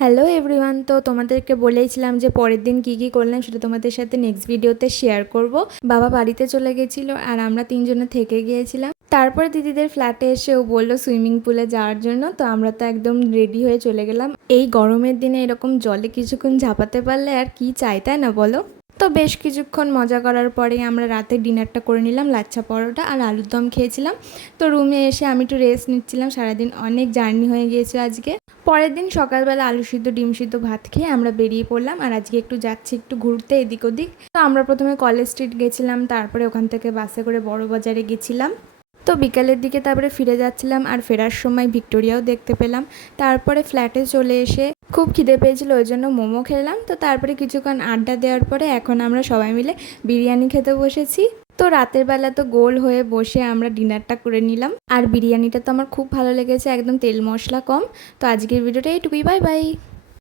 Hello everyone, তো তোমাদেরকে বলেইছিলাম যে পরের দিন কি কি করলাম সেটা তোমাদের সাথে নেক্সট ভিডিওতে শেয়ার করব। বাবা বাড়িতে চলে গেছিলো আর আমরা তিনজনে থেকে গিয়েছিলাম। তারপরে দিদিদের ফ্ল্যাটে এসে ও বললো সুইমিং পুলে যাওয়ার জন্য, তো আমরা তো একদম রেডি হয়ে চলে গেলাম। এই গরমের দিনে এরকম জলে কিছুক্ষণ ঝাঁপাতে পারলে আর কি চাই, তাই না বলো? তো বেশ কিছুক্ষণ মজা করার পরে আমরা রাতে ডিনারটা করে নিলাম, লাচ্ছা পরোটা আর আলুর দম খেয়েছিলাম। তো রুমে এসে আমি একটু রেস্ট নিচ্ছিলাম, সারাদিন অনেক জার্নি হয়ে গিয়েছে আজকে। পরের দিন সকালবেলা আলু সিদ্ধ ডিম সিদ্ধ ভাত খেয়ে আমরা বেরিয়ে পড়লাম, আর আজকে একটু যাচ্ছি একটু ঘুরতে এদিক ওদিক। তো আমরা প্রথমে কলেজ স্ট্রিট গেছিলাম, তারপরে ওখান থেকে বাসে করে বড় বাজারে গেছিলাম। তো বিকালের দিকে তারপরে ফিরে যাচ্ছিলাম, আর ফেরার সময় ভিক্টোরিয়াও দেখতে পেলাম। তারপরে ফ্ল্যাটে চলে এসে খুব খিদে পেয়েছিল, ওই জন্য মোমো খেলাম। তো তারপরে কিছুক্ষণ আড্ডা দেওয়ার পরে এখন আমরা সবাই মিলে বিরিয়ানি খেতে বসেছি। তো রাতের বেলা তো গোল হয়ে বসে আমরা ডিনারটা করে নিলাম, আর বিরিয়ানিটা তো আমার খুব ভালো লেগেছে, একদম তেল মশলা কম। তো আজকের ভিডিওটা এইটুকুই, বাই বাই।